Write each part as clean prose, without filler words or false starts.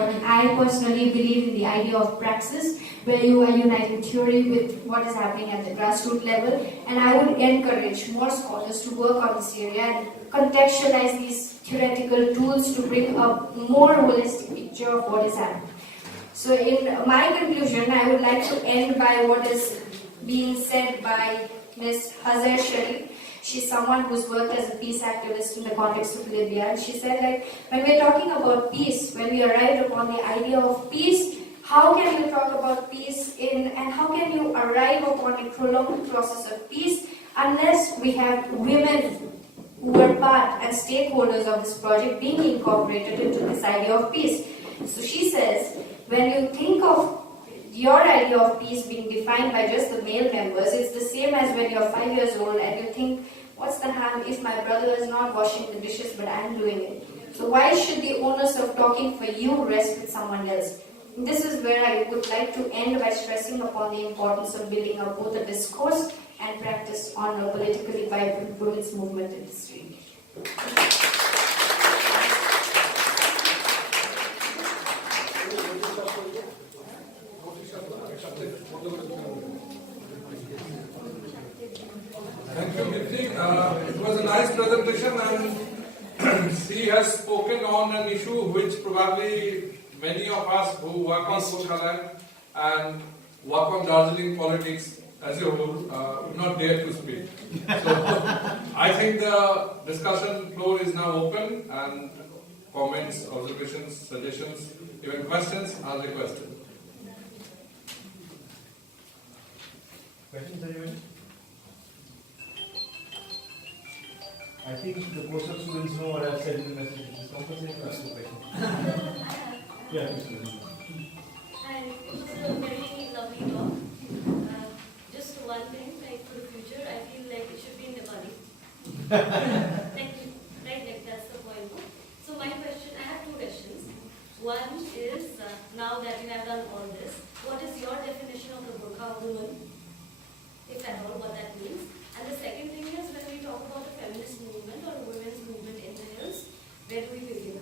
I personally believe in the idea of praxis, where you are uniting theory with what is happening at the grassroots level, and I would encourage more scholars to work on this area and contextualize these theoretical tools to bring a more holistic picture of what is happening. So in my conclusion, I would like to end by what is being said by Ms. Hazar Sharif. She's someone who's worked as a peace activist in the context of Libya, and she said, like, when we're talking about peace, when we arrived upon the idea of peace, how can you talk about peace and how can you arrive upon a prolonged process of peace unless we have women who were part and stakeholders of this project being incorporated into this idea of peace. So she says, when you think of your idea of peace being defined by just the male members, it's the same as when you're 5 years old and you think, what's the harm if my brother is not washing the dishes but I'm doing it? So why should the onus of talking for you rest with someone else? This is where I would like to end by stressing upon the importance of building up both a discourse and practice on a politically vibrant women's movement in this region. Thank you, Dipti. It was a nice presentation, and she has spoken on an issue which probably many of us who work on Gorkhaland and work on Darjeeling politics as a whole would not dare to speak. So I think the discussion floor is now open, and comments, observations, suggestions, even questions are requested. Questions, anyone? I think the course of students know what I've said in the message. It's compulsory to ask the question. Yeah, please. Hi, it was a very lovely talk. Just one thing, like for the future, I feel like it should be in Nepali. Like that's the point. No? So my question, I have two questions. One is, now that you have done all this, what is your definition of the Gorkha woman? If at all, what that means. And the second thing is, when we talk about the feminist movement or the women's movement in the hills, where do we begin?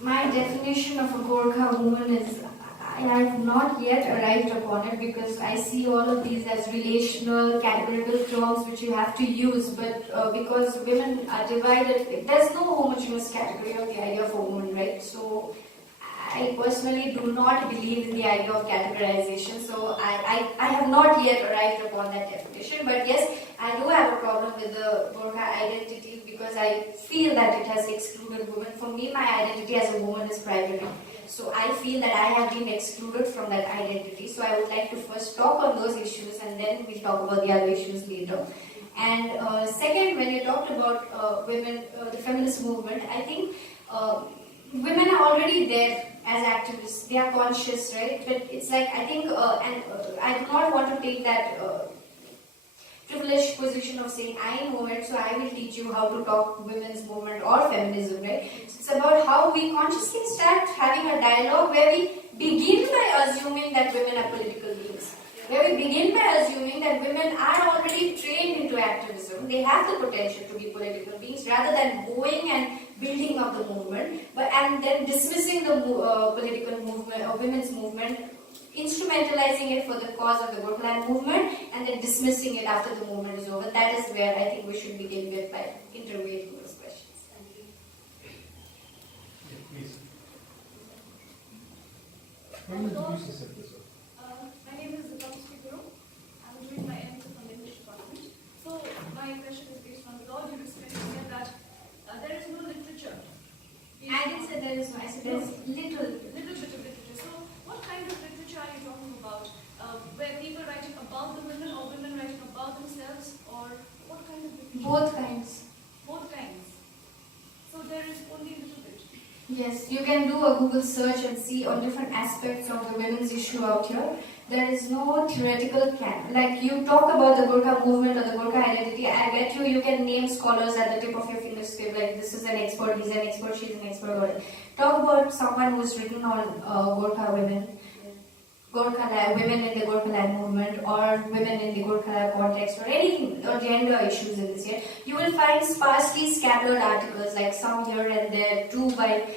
My definition of a Gorkha woman is, I have not yet arrived upon it because I see all of these as relational, categorical terms which you have to use, but because women are divided, there's no homogeneous category of the idea of a woman, right? So I personally do not believe in the idea of categorization, so I have not yet arrived upon that definition. But yes, I do have a problem with the Gorkha identity because I feel that it has excluded women. For me, my identity as a woman is primary. So I feel that I have been excluded from that identity. So I would like to first talk on those issues and then we'll talk about the other issues later. And second, when you talked about women, the feminist movement, I think women are already there as activists. They are conscious, right? But it's like, I think, I do not want to take that privileged position of saying, I am a woman, so I will teach you how to talk women's movement or feminism, right? So it's about how we consciously start having a dialogue where we begin by assuming that women are political beings. Where we begin by assuming that women are already trained into activism. They have the potential to be political beings rather than going and building up the movement, and then dismissing the political movement or women's movement, instrumentalizing it for the cause of the Gorkhaland movement, and then dismissing it after the movement is over. That is where I think we should begin with by interrogating those questions. Thank you. Yeah, please. When did you say this? My name is Dipti Tamang. I'm doing my MA from the English department. So my question is based on, with all due respect, you said that there is no literature. I didn't say there is no, I said there is little bit of literature. So what kind of literature are you talking about? Where people writing about the women or women writing about themselves, or what kind of literature? both kinds. Both kinds. So there is only a little bit. Yes, you can do a Google search and see on different aspects of the women's issue out here. There is no theoretical like you talk about the Gorkha movement or the Gorkha identity. I bet you can name scholars at the tip of your fingers. Like this is an expert, he's an expert, she's an expert. Talk about someone who's written on Gorkha women. Gorkhaland, women in the Gorkhaland movement or women in the Gorkhaland context or anything, or gender issues in this year, you will find sparsely scattered articles, like some here and there, two by,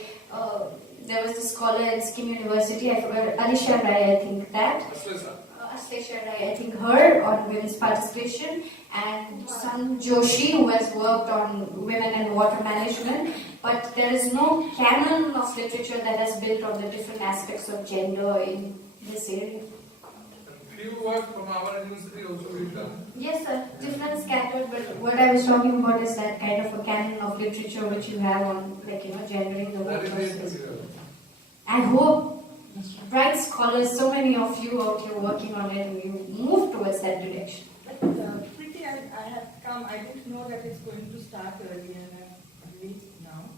there was a scholar in Sikkim University, I forgot, Alisha Rai, I think that. Aslesha Rai, I think her, on women's participation, and Sun Joshi, who has worked on women and water management. But there is no canon of literature that has built on the different aspects of gender in this area. Few work from our university also we've done. Yes, sir. Different scattered, but what I was talking about is that kind of a canon of literature which you have on, like, gender in the That is very workforce. clear. I hope bright scholars, so many of you out here working on it, and you move towards that direction. But Preeti, I have come, I didn't know that it's going to start early and I'm late now.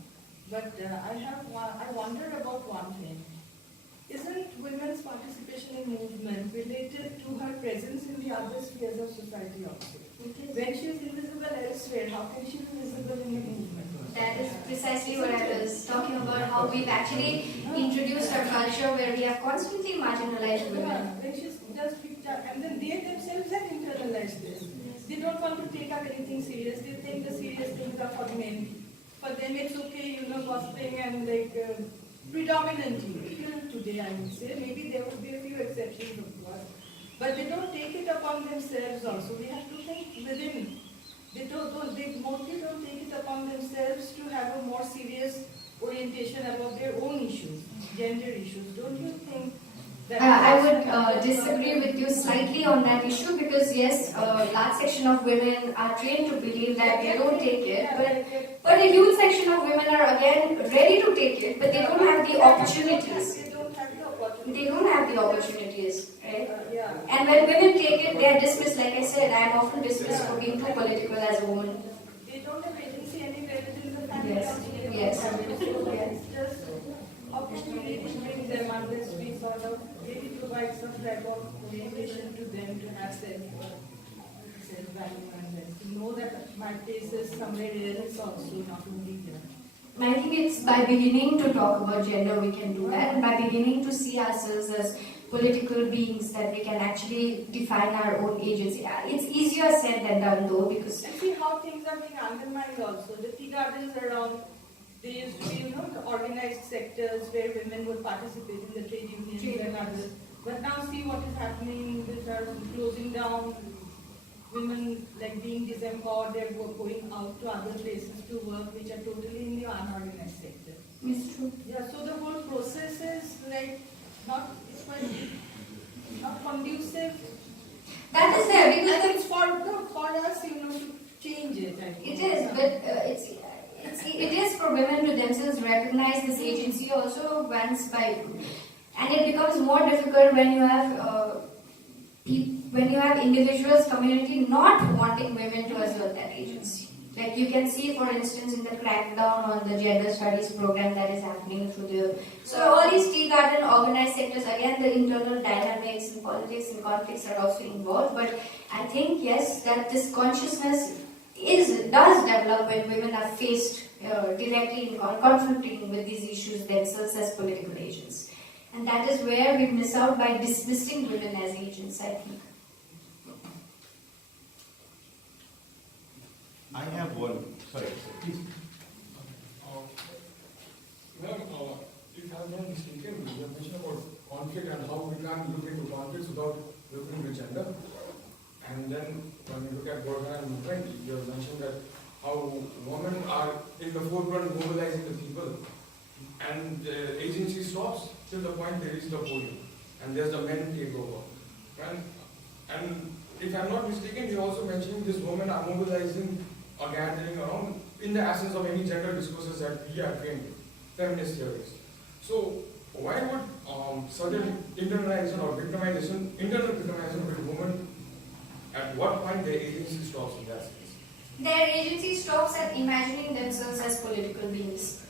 But I wonder about one thing. Isn't women's participation in movement related to her presence in the other spheres of society also? When she is invisible elsewhere, how can she be visible in the movement? That is precisely what I was talking about, how we've actually introduced a culture where we have constantly marginalized women. When she's just picked up, and then they themselves have internalized this. They don't want to take up anything serious. They think the serious things are for men. For them it's okay, gossiping and predominantly, even today I would say, maybe there would be a few exceptions of course, but they don't take it upon themselves also. We have to think within. They mostly don't take it upon themselves to have a more serious orientation about their own issues, gender issues. Don't you think that... I would disagree with you slightly on that issue, because yes, a large section of women are trained to believe that they don't take it, but a huge section of women are again ready to take it, but they don't have the opportunities. They don't have the opportunity. They don't have the opportunities, right? Yeah. And when women take it, they are dismissed. Like I said, I am often dismissed for being too political as a woman. They don't have agency anywhere within the family. Yes. Yes. It's just opportunity to bring them under we sort of maybe provide some type of orientation to them to have self-value and to know that my place is somewhere else also, not only here. I think it's by beginning to talk about gender we can do that, and by beginning to see ourselves as political beings that we can actually define our own agency. It's easier said than done though, because... And see how things are being undermined also. The tea gardens around, they used to be, the organized sectors where women would participate in the trade unions and others. But now see what is happening, which are closing down, women being disempowered, they're going out to other places to work which are totally in the unorganized sector. It's true. Yeah, so the whole process is it's quite not conducive. That is there, because And it's for us, to change it. I think. it is, but it is for women to themselves recognize this agency also once by, and it becomes more difficult when you have individuals, community not wanting women to assert that agency. Like you can see, for instance, in the crackdown on the gender studies program that is happening through the... So all these tea garden organized sectors, again the internal dynamics and politics and conflicts are also involved. But I think, yes, that this consciousness does develop when women are faced directly in confronting with these issues themselves as political agents. And that is where we miss out by dismissing women as agents, I think. I have one. Sorry, please. Ma'am, if I'm not mistaken, you have mentioned about conflict and how we can look into conflicts without looking into gender. And then when we look at Gorkhaland movement, you have mentioned that how women are in the forefront mobilizing the people. And the agency stops till the point they reach the podium. And there's the men take over. And if I'm not mistaken, you also mentioned these women are mobilizing or gathering around in the absence of any gender discourses that we are trained in, feminist theories. So why would certain internalization or internal victimization with women, at what point their agency stops in that sense? Their agency stops at imagining themselves as political beings.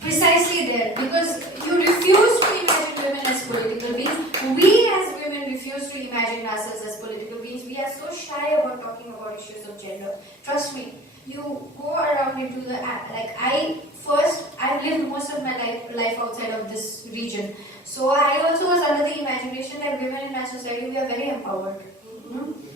Precisely there, because you refuse to imagine women as political beings. We as women refuse to imagine ourselves as political beings. We are so shy about talking about issues of gender. Trust me, you go around into the... I've lived most of my life outside of this region. So I also was under the imagination that women in my society, we are very empowered.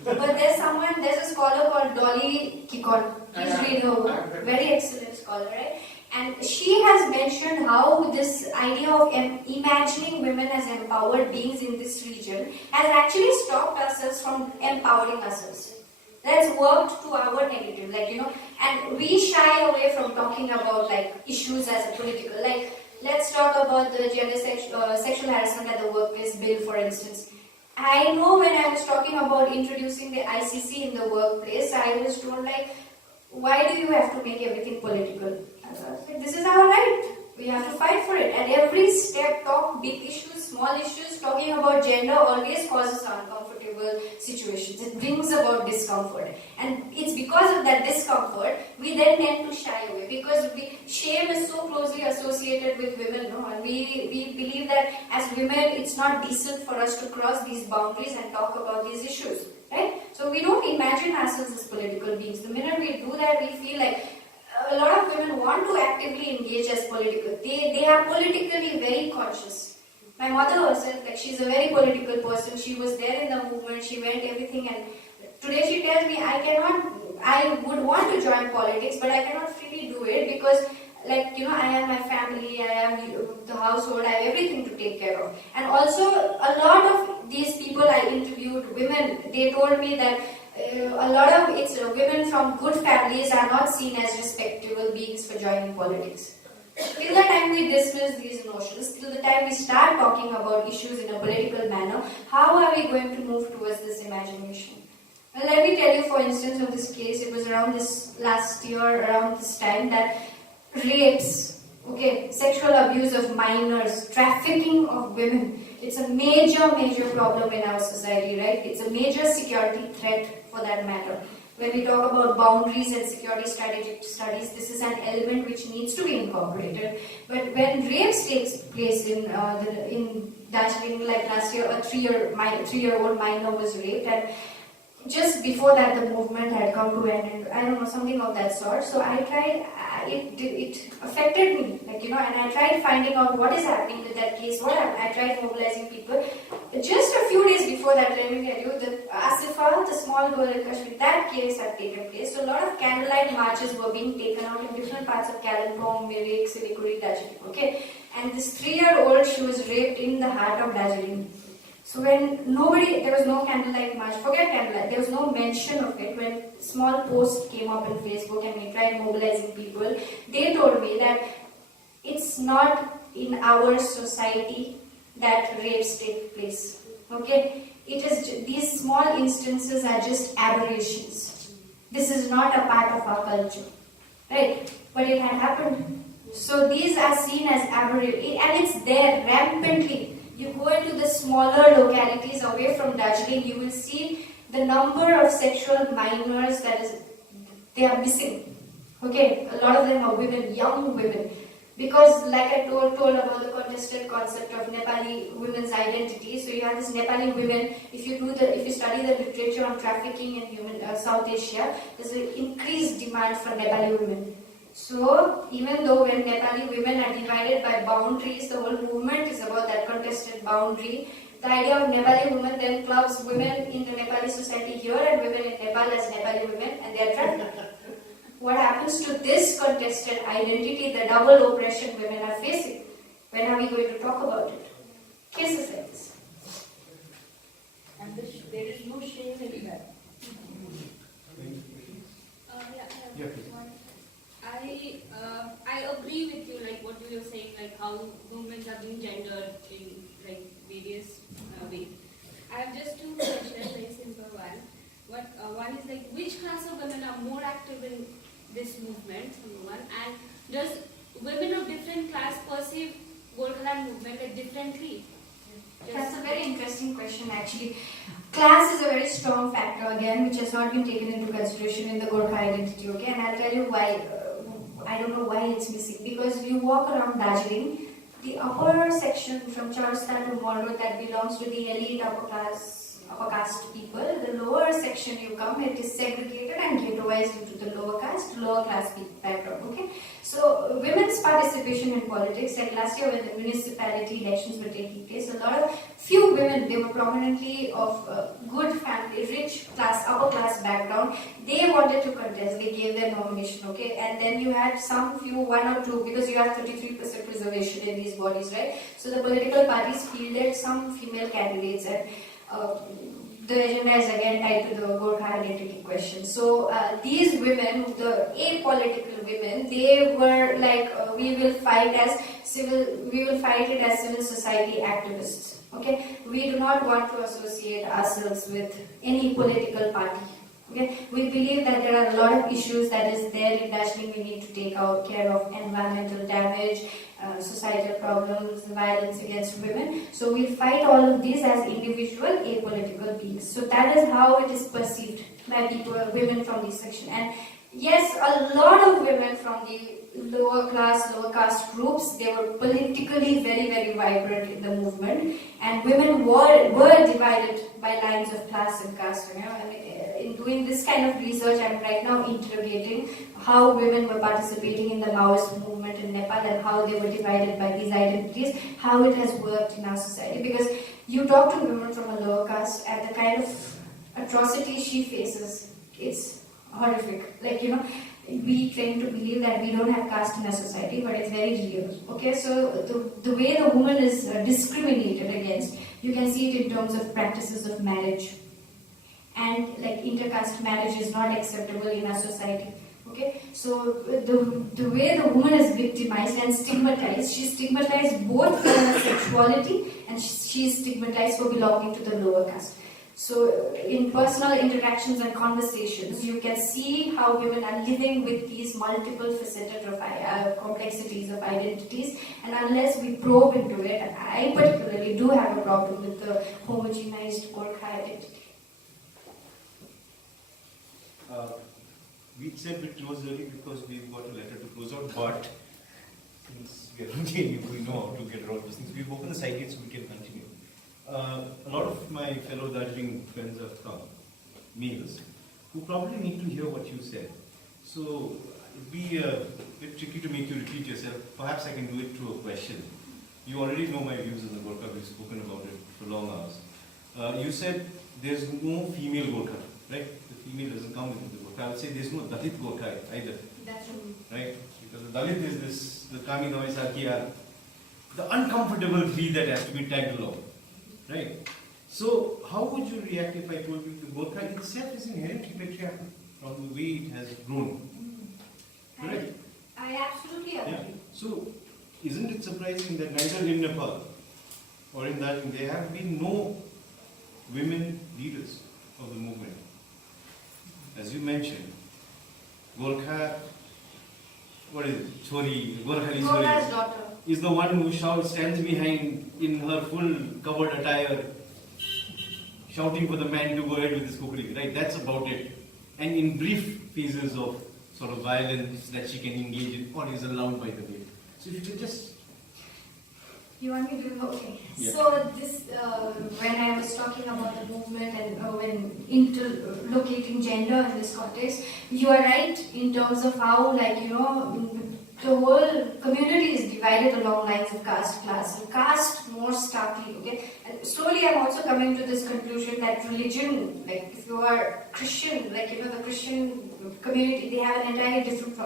But there's a scholar called Dolly Kikon. Please read her work. Very excellent scholar, right? And she has mentioned how this idea of imagining women as empowered beings in this region has actually stopped ourselves from empowering ourselves. That's worked to our negative, and we shy away from talking about issues as a political. Let's talk about the sexual harassment at the workplace bill, for instance. I know when I was talking about introducing the ICC in the workplace, I was told why do you have to make everything political? I was like, this is our right. We have to fight for it. At every step, talk big issues, small issues. Talking about gender always causes uncomfortable situations. It brings about discomfort. And it's because of that discomfort, we then tend to shy away. Because shame is so closely associated with women. No? And we believe that as women, it's not decent for us to cross these boundaries and talk about these issues. Right? So we don't imagine ourselves as political beings. The minute we do that, we feel like a lot of women want to actively engage as political. They are politically very conscious. My mother herself, she's a very political person. She was there in the movement. She went everything, and today she tells me, I would want to join politics, but I cannot freely do it because, I have my family, I have the household, I have everything to take care of. And also, a lot of these people I interviewed, women, they told me that a lot of women from good families are not seen as respectable beings for joining politics. Till the time we dismiss these notions, till the time we start talking about issues in a political manner, how are we going to move towards this imagination? Well, let me tell you, for instance, of this case, it was around this last year, around this time, that rapes, sexual abuse of minors, trafficking of women, it's a major problem in our society, right? It's a major security threat for that matter. When we talk about boundaries and security strategic studies, this is an element which needs to be incorporated. But when rapes takes place in Darjeeling, like last year, a 3-year-old minor was raped, and just before that the movement had come to an end, I don't know, something of that sort. So I tried, it affected me, and I tried finding out what is happening with that case, I tried mobilizing people. Just a few days before that, let me tell you, the Asifa, the small girl in Kashmir, that case had taken place. So a lot of candlelight marches were being taken out in different parts of Kalimpong, Mirik, Siliguri, Darjeeling, and this 3-year-old, she was raped in the heart of Darjeeling. So when there was no candlelight march, forget candlelight, there was no mention of it. When small post came up in Facebook and we tried mobilizing people, they told me that it's not in our society that rapes take place. It is these small instances are just aberrations. This is not a part of our culture, right? But it had happened. So these are seen as aberrations, and it's there rampantly. You go into the smaller localities away from Darjeeling, you will see the number of sexual minors they are missing. A lot of them are women, young women. Because like I told about the contested concept of Nepali women's identity, so you have this Nepali women, if you study the literature on trafficking in South Asia, there's an increased demand for Nepali women. So, even though when Nepali women are divided by boundaries, the whole movement is about that contested boundary. The idea of Nepali women then clubs women in the Nepali society here and women in Nepal as Nepali women, and they are trafficked. What happens to this contested identity, the double oppression women are facing? When are we going to talk about it? Cases like this. And there is no shame in that. Yeah, please. I agree with you, what you were saying, how movements are being gendered in various ways. I have just two questions, very simple one. One is which class of women are more active in this movement, number one, and does women of different class perceive Gorkhaland movement differently? That's a very interesting question actually. Class is a very strong factor again, which has not been taken into consideration in the Gorkha identity, and I'll tell you why. I don't know why it's missing. Because you walk around Darjeeling, the upper section from Chaurasta to Mall Road that belongs to the elite upper class upper caste people. The lower section you come, it is segregated and ghettoized into the lower caste, lower class background. Okay, so women's participation in politics, like last year when the municipality elections were taking place, few women, they were prominently of good family, rich class, upper class background. They wanted to contest. They gave their nomination. Okay, and then you had some few, one or two, because you have 33% reservation in these bodies, right? So the political parties fielded some female candidates, and the agenda is again tied to the Gorkha identity question. So these women, the apolitical women, they were like, we will fight it as civil society activists. Okay, we do not want to associate ourselves with any political party. Okay, we believe that there are a lot of issues that is there in Darjeeling. We need to take care of environmental damage, societal problems, violence against women. So we fight all of these as individual apolitical beings. So that is how it is perceived by people, women from this section. And yes, a lot of women from the lower caste groups, they were politically very, very vibrant in the movement, and women were divided by lines of class and caste. You know, I mean, in doing this kind of research, I'm right now interrogating how women were participating in the Maoist movement in Nepal and how they were divided by these identities, how it has worked in our society. Because you talk to women from a lower caste and the kind of atrocities she faces, it's horrific. Like, you know, we claim to believe that we don't have caste in our society, but it's very real. Okay, so the way the woman is discriminated against, you can see it in terms of practices of marriage. And like intercaste marriage is not acceptable in our society. Okay, so the way the woman is victimized and stigmatized, she's stigmatized both for her sexuality and she's stigmatized for belonging to the lower caste. So in personal interactions and conversations, you can see how women are living with these multiple faceted complexities of identities, and unless we probe into it, I particularly do have a problem with the homogenized Gorkha identity. We said we close early because we've got a letter to close out, but since we are again, we know how to get around those things, we've opened the side gate so we can continue. A lot of my fellow Darjeeling friends have come, males, who probably need to hear what you said. So it'd be a bit tricky to make you repeat yourself. Perhaps I can do it through a question. You already know my views on the Gorkha, we've spoken about it for long hours. You said there's no female Gorkha, right? The female doesn't come into the Gorkha. I would say there's no Dalit Gorkha either. That's true. Right? Because the Dalit is this, the Kami Noy Sarkiya, the uncomfortable breed that has to be tagged along. Right? So, how would you react if I told you the Gorkha itself is inherently patriarchal from the way it has grown? Correct? I absolutely agree. Yeah. So, isn't it surprising that neither in Nepal or in that there have been no women leaders of the movement? As you mentioned, Gorkha, what is it? Chori, Gorkha's Chori daughter is the one who stands behind in her full covered attire, shouting for the man to go ahead with his cookery, right? That's about it. And in brief phases of sort of violence that she can engage in or is allowed by the way. So if you could just... You want me to? Okay. Yeah. So this, when I was talking about the movement and when interlocating gender in this context, you are right in terms of how, like, you know, the whole community is divided along lines of caste, class, and caste more starkly. Okay, and slowly I'm also coming to this conclusion that religion, like if you are Christian, like, you know, the Christian community, they have an entirely different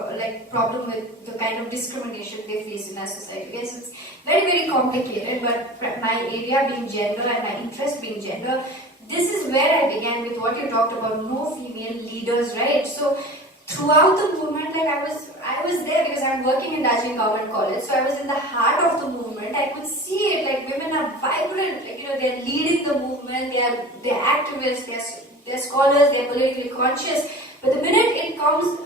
problem with the kind of discrimination they face in our society. Yes, it's very, very complicated, but my area being gender and my interest being gender, this is where I began with what you talked about, no female leaders, right? So throughout the movement, like I was there because I'm working in Darjeeling Government College, so I was in the heart of the movement. I could see it, like women are vibrant, like, you know, they're leading the movement, they're activists, they're scholars, they're politically conscious. But the minute it comes,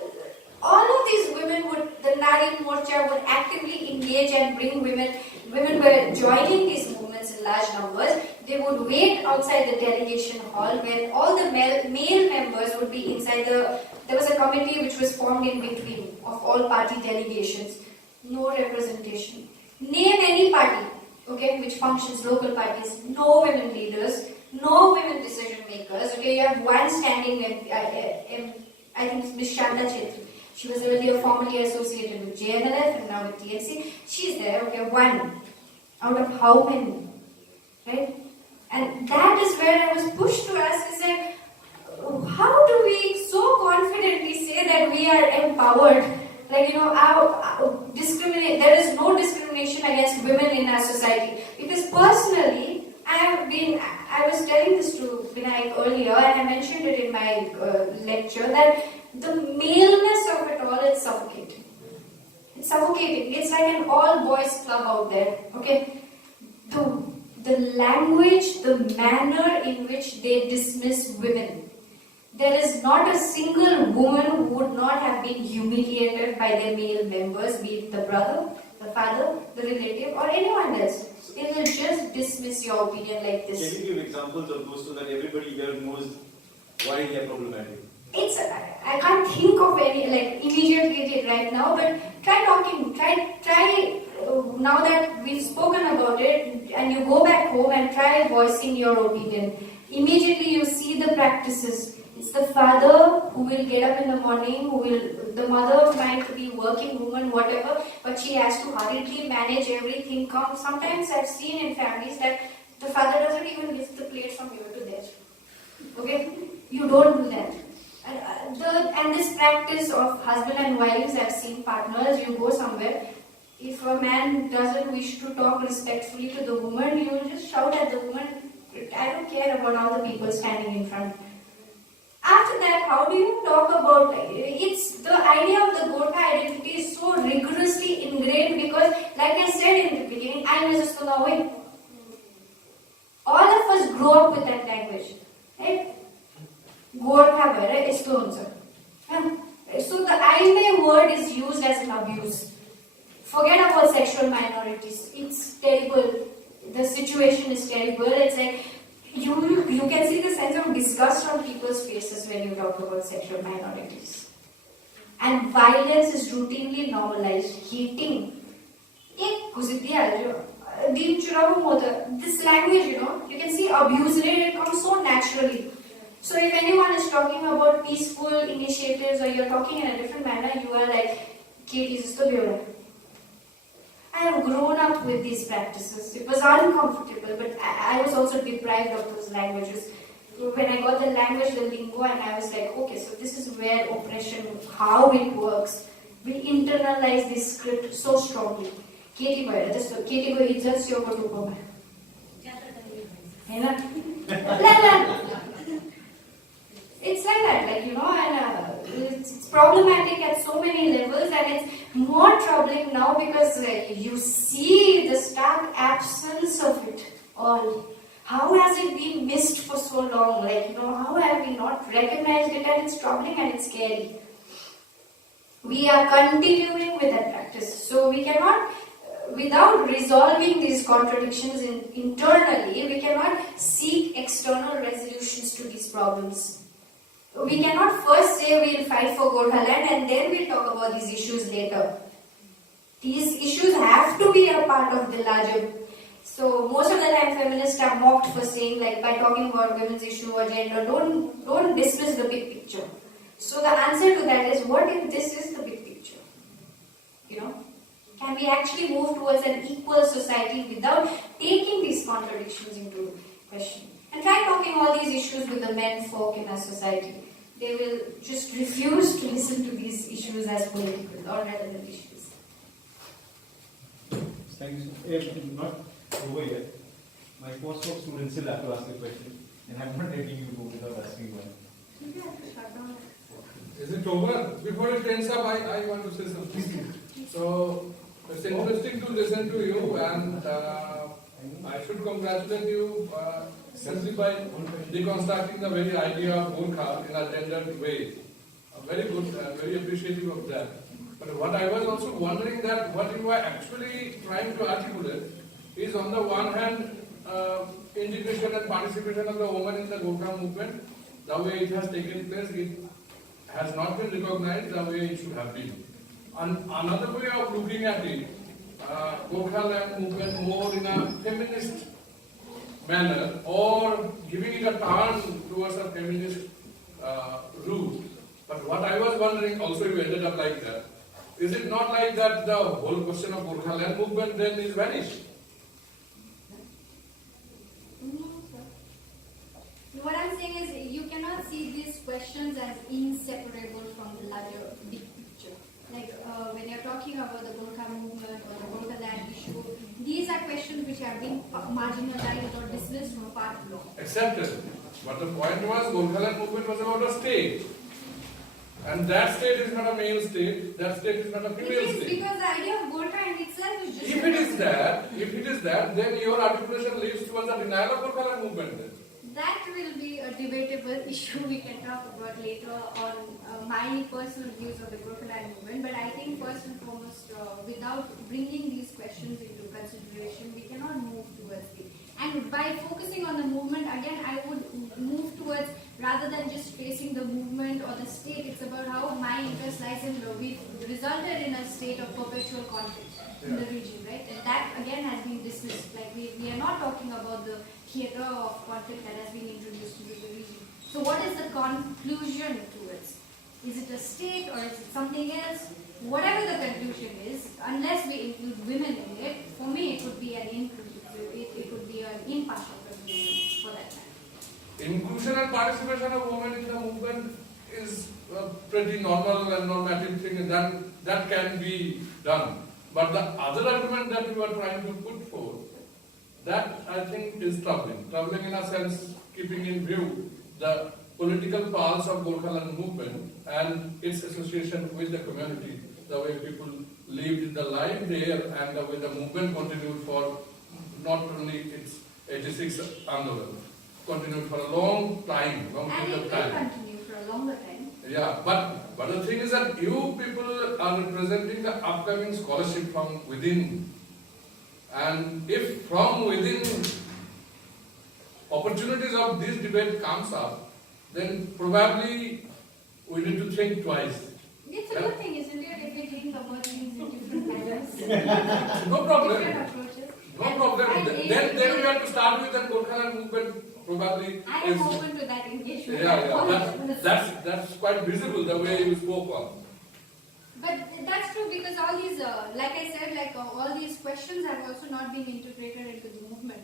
all of these women the Nari Morcha would actively engage and bring women were joining these movements in large numbers. They would wait outside the delegation hall when all the male members would be inside there was a committee which was formed in between of all party delegations. No representation. Name any party, okay, which functions, local parties, no women leaders. no women decision makers. Okay, you have one standing, I think it's Ms. Shanta Chetri. She was earlier formerly associated with JNLF and now with TNC. She's there, okay, one out of how many, right? And that is where I was pushed to ask, is like, how do we so confidently say that we are empowered? Like, there is no discrimination against women in our society. Because personally, I was telling this to Vinayak earlier, and I mentioned it in my lecture, that the maleness of it all is suffocating. It's suffocating. It's like an all-boys club out there, okay? The language, the manner in which they dismiss women. There is not a single woman who would not have been humiliated by their male members, be it the brother, the father, the relative, or anyone else. They will just dismiss your opinion like this. Can you give examples of those so that everybody here knows why they are problematic? I can't think of any, like, immediately right now, but try talking, try now that we've spoken about it, and you go back home and try voicing your opinion. Immediately you see the practices. It's the father who will get up in the morning, the mother might be working woman, whatever, but she has to hurriedly manage everything. Sometimes I've seen in families that the father doesn't even lift the plate from here to there. Okay? You don't do that. And this practice of husband and wives, I've seen partners, you go somewhere, if a man doesn't wish to talk respectfully to the woman, you just shout at the woman, I don't care about all the people standing in front. After that, how do you talk about, it's the idea of the Gorkha identity is so rigorously ingrained because, like I said in the beginning, I am just away. All of us grow up with that language, right? Gorkha bhai is so the Aime word is used as an abuse. Forget about sexual minorities. It's terrible. The situation is terrible. It's like you can see the sense of disgust on people's faces when you talk about sexual minorities. And violence is routinely normalized. Hating. This language, you can see abuse rate, it comes so naturally. So if anyone is talking about peaceful initiatives or you're talking in a different manner, you are like, Katie, is the bureau. I have grown up with these practices. It was uncomfortable, but I was also deprived of those languages. When I got the language, the lingo, and I was like, okay, so this is where oppression, how it works. We internalize this script so strongly. Katie, Katie, it's your go. It's like that, and it's problematic at so many levels, and it's more troubling now because you see the stark absence of it all. How has it been missed for so long? How have we not recognized it? And it's troubling and it's scary. We are continuing with that practice, so we cannot, without resolving these contradictions internally, we cannot seek external resolutions to these problems. We cannot first say we'll fight for Gorkhaland and then we'll talk about these issues later. These issues have to be a part of the larger. So most of the time feminists are mocked for saying, by talking about women's issue or gender, don't dismiss the big picture. So the answer to that is, what if this is the big picture? Can we actually move towards an equal society without taking these contradictions into question? And try talking all these issues with the men folk in our society. They will just refuse to listen to these issues as political or relevant issues. Thank you. If not over yet, my postdoc students still have to ask a question, and I'm not letting you go without asking one. Is it over? Before it ends up, I want to say something. So, it's interesting to listen to you, and I should congratulate you simply by deconstructing the very idea of Gorkha in a gendered way. Very good, very appreciative of that. But what I was also wondering that what you are actually trying to articulate is, on the one hand, integration and participation of the woman in the Gorkha movement, the way it has taken place, it has not been recognized the way it should have been. Another way of looking at it, Gorkhaland movement more in a feminist manner or giving it a turn towards a feminist route. But what I was wondering, also you ended up like that, is it not like that the whole question of Gorkhaland movement then is vanished? No, sir. What I'm saying is you cannot see these questions as inseparable from the larger big picture. Like when you're talking about the Gorkha movement or the Gorkhaland issue, these are questions which are being marginalized or dismissed from part of law. Accepted. But the point was Gorkhaland movement was about a state. And that state is not a male state, that state is not a It female is state. because the idea of Gorkha in itself is just... If it is that, then your articulation leads towards a denial of Gorkhaland movement then. That will be a debatable issue we can talk about later on my personal views of the Gorkhaland movement. But I think first and foremost, without bringing these questions into consideration, we cannot move towards it. And by focusing on the movement, again, I would move towards, rather than just facing the movement or the state, it's about how my interest lies in law. We've resulted in a state of perpetual conflict in the region, right? And that again has been dismissed. Like we are not talking about the theater of conflict that has been introduced into the region. So what is the conclusion towards? Is it a state or is it something else? Whatever the conclusion is, unless we include women in it, for me it would be an inclusive, it would be an impartial conclusion for that matter. Inclusion and participation of women in the movement is a pretty normal and normative thing, and that can be done. But the other argument that you are trying to put forth, that I think is troubling. Troubling in a sense, keeping in view the political pulse of Gorkhaland movement and its association with the community, the way people lived the life there and the way the movement continued for not only its 86 Andolan, continued for a long time, long And period it of will time. continue for a longer time. Yeah, but the thing is that you people are representing the upcoming scholarship from within. And if from within opportunities of this debate comes up, then probably we need to think twice. It's a good thing, isn't it, if we think about things in different manners, No problem. different approaches. No problem. And Then we have to start with that Gorkhaland movement probably I am is. open to that engagement. Yeah, that's quite visible the way you spoke of. But that's true because all these, like I said, all these questions have also not been integrated into the movement.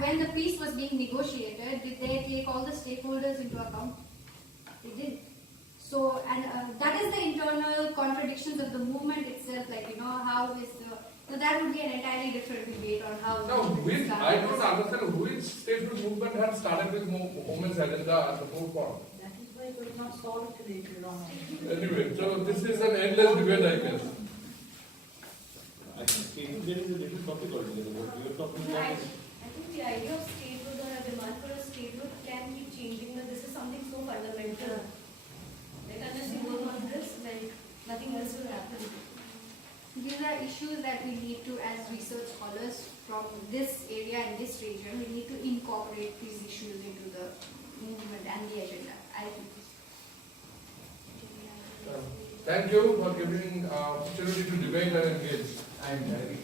When the peace was being negotiated, did they take all the stakeholders into account? They did. So, and that is the internal contradictions of the movement itself, how is the... So that would be an entirely different debate on how... Now, I don't understand which statehood movement had started with women's agenda at the forefront. That is why it was not solved later on. Anyway, so this is an endless debate, I guess. I think there is a little topic altogether. What you are talking No, about I is think the idea of statehood or a demand for a statehood can keep changing, but this is something so fundamental. Like unless you work on this, nothing else will happen. These are issues that we need to, as research scholars from this area and this region, we need to incorporate these issues into the movement and the agenda. I think. Thank you for giving opportunity to debate and engage. I am very